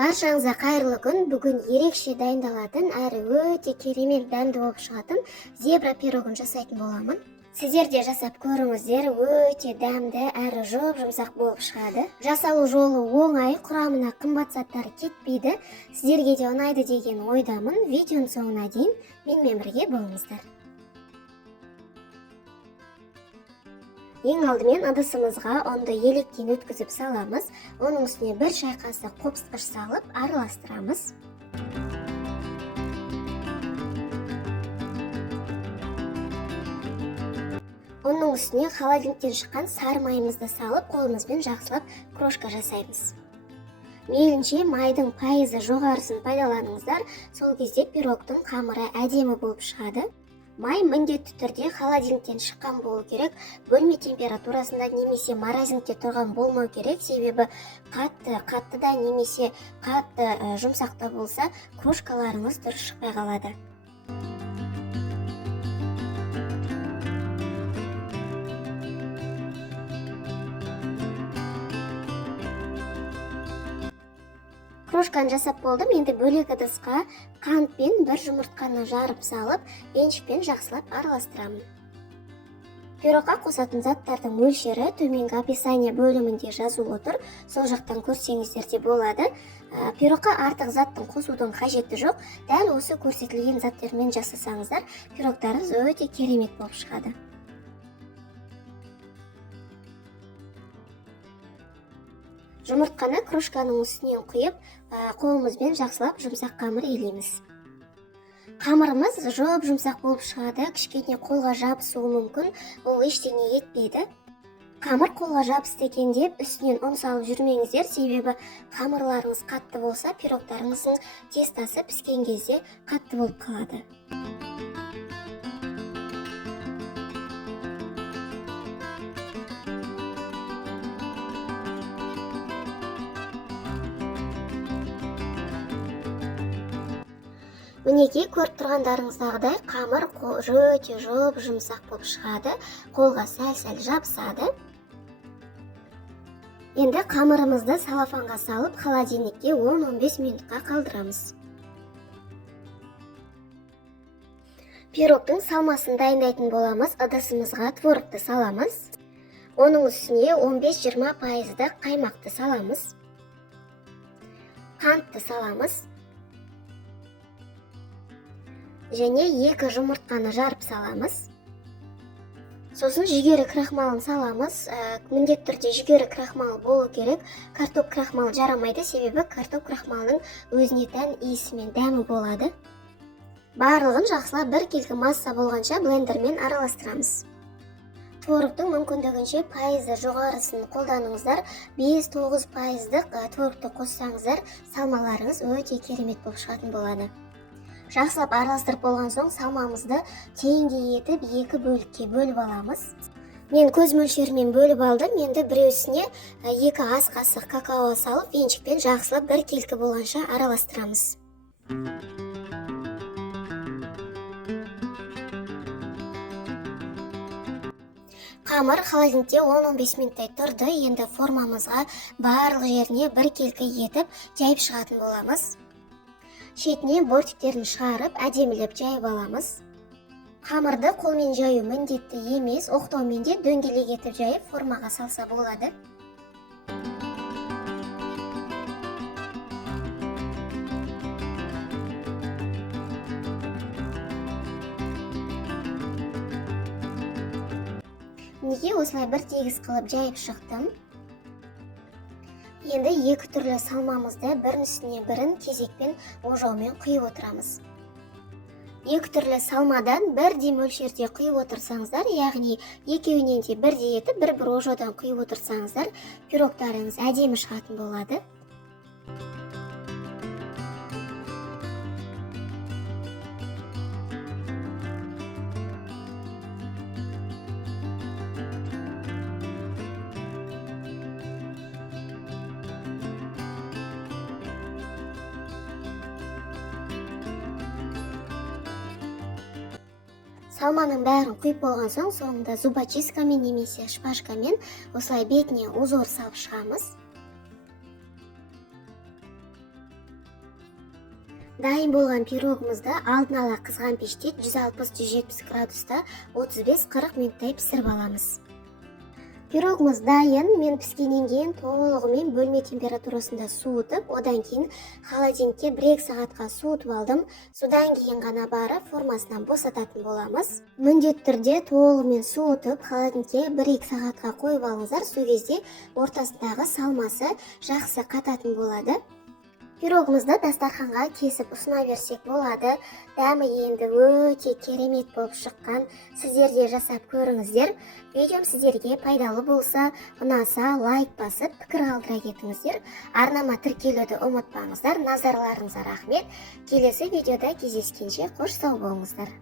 Баршаңызға қайырлы күн. Бүгін ерекше дайындалатын әрі өте керемет дәмді болып шығатын зебра пирогын жасайтын боламын. Сіздер де жасап көріңіздер, өте дәмді әрі жұмсақ болып шығады. Жасалу жолы оңай, құрамына қымбат заттар кетпейді. Сіздерге де ұнайды деген ойдамын. Видеоның соңына дейін менімен бірге болыңыздар. Ең алдымен ыдысымызға ұнды електен өткізіп саламыз. Оның үстіне бір шай қасық қопсытқыш салып араластырамыз. Оның үстіне холодильниктен шыққан сары майымызды салып, қолымызбен жақсылап крошка жасаймыз. Мейлінше майдың пайызы жоғарысын пайдаланыңыздар, сол кезде пирогтың қамыры әдемі болып шығады. Май міндетті түрде холодильниктен шыққан болу керек, бөлме температурасында немесе морозилькте тұрған болмау керек, себебі қатты да немесе қатты жұмсақта болса, крошкаларыңыз дұрыс шықпай қалады. Крошканы жасап болдым. Енді бөлек ыдысқа қант пен бір жұмыртқаны жарып салып, венчикпен жақсылап араластырамын. Пирогқа қосатын заттардың мөлшері төменгі описание бөлімінде жазулы тұр. Сол жақтан көрсеңіздер де болады. Пирогқа артық заттың қосудың қажеті жоқ. Дәл осы көрсетілген заттармен жасасаңыздар, пирогтарыңыз өте керемет болып шығады. Жұмыртқаны крошканың үстінен құйып, қолымызбен жақсылап жұмсақ қамыр илейміз. Қамырымыз жұмсақ болып шығады, кішкене қолға жабысуы мүмкін, ол ештеңе етпейді. Қамыр қолға жабысты екен деп үстінен ұн салып жүрмеңіздер, себебі қамырларыңыз қатты болса, пирогтарыңыздың тестасы піскен кезде қатты болып қалады. Мінеки көріп тұрғандарыңыздағыдай қамыр өте жұмсақ болып шығады, қолға сәл жабысады. Енді қамырымызды салафанға салып, холодильникте 10-15 минутқа қалдырамыз. Пирогтың салмасын дайындайтын боламыз. Ыдысымызға творогты саламыз. Оның үстіне 15-20% қаймақты саламыз. Қантты саламыз. Және 2 жұмыртқаны жарып саламыз. Сосын жүгері крахмалын саламыз. Міндетті түрде жүгері крахмалы болу керек. Картоп крахмалы жарамайды, себебі картоп крахмалының өзіне тән иісі мен дәмі болады. Барлығын жақсылап бір келкі масса болғанша блендермен араластырамыз. Творогтың мүмкіндігінше пайызы жоғарысын қолданыңыздар. 5-9% творогты қоссаңыздар, салмаларыңыз өте керемет болып шығатын болады. Жақсылап араластырып болған соң салмамызды теңдей етіп 2 бөлікке бөліп аламыз. Мен көз мөлшерімен бөліп алдым. Енді біреусіне 2 ас қасық какао салып, венчикпен жақсылап бір келкі болғанша араластырамыз. Қамыр холодильникте 10-15 минуттай тұрды. Енді формамызға барлық жеріне бір келкі етіп жайып шығатын боламыз. Шетіне бортиктерін шығарып, әдемілеп жайып аламыз. Қамырды қолмен жаю міндетті емес, оқтаумен де дөңгелек етіп жайып формаға салса болады. Неге осылай бір тегіс қылып жайып шықтым. Енді 2 түрлі салмамызды бірін үстіне бірін кезекпен ожаумен құйып отырамыз. 2 түрлі салмадан бірдей мөлшерде құйып отырсаңыздар, яғни екеуінен де бірдей етіп, бір ожаудан құйып отырсаңыздар, пирогтарыңыз әдемі шығатын болады. Салманың бәрін құйып болған соң, соңында зубочисткамен немесе шпажкамен осылай бетіне узор салып шығамыз. Дайын болған пирогымызды алдын ала қызған пеште 160-170 градуста 35-40 минуттай пісіріп аламыз. Пирогымыз дайын. Мен піскеннен кейін толығымен бөлме температурасында суытып, одан кейін холодильникке 1-2 сағатқа суытып алдым. Содан кейін ғана барып формасынан босататын боламыз. Міндетті түрде толығымен суытып, холодильникке 1-2 сағатқа қойып алыңыздар. Сол кезде ортасындағы салмасы жақсы қататын болады. Пирогымызды дастарханға кесіп ұсына берсек болады. Дәмі енді өте керемет болып шыққан. Сіздер де жасап көріңіздер. Видеом сіздерге пайдалы болса, ұнаса лайк басып, пікір қалдыра кетіңіздер. Арнама тіркелуді ұмытпаңыздар. Назарларыңызға рахмет. Келесі видеода кездескенше қош сау болыңыздар.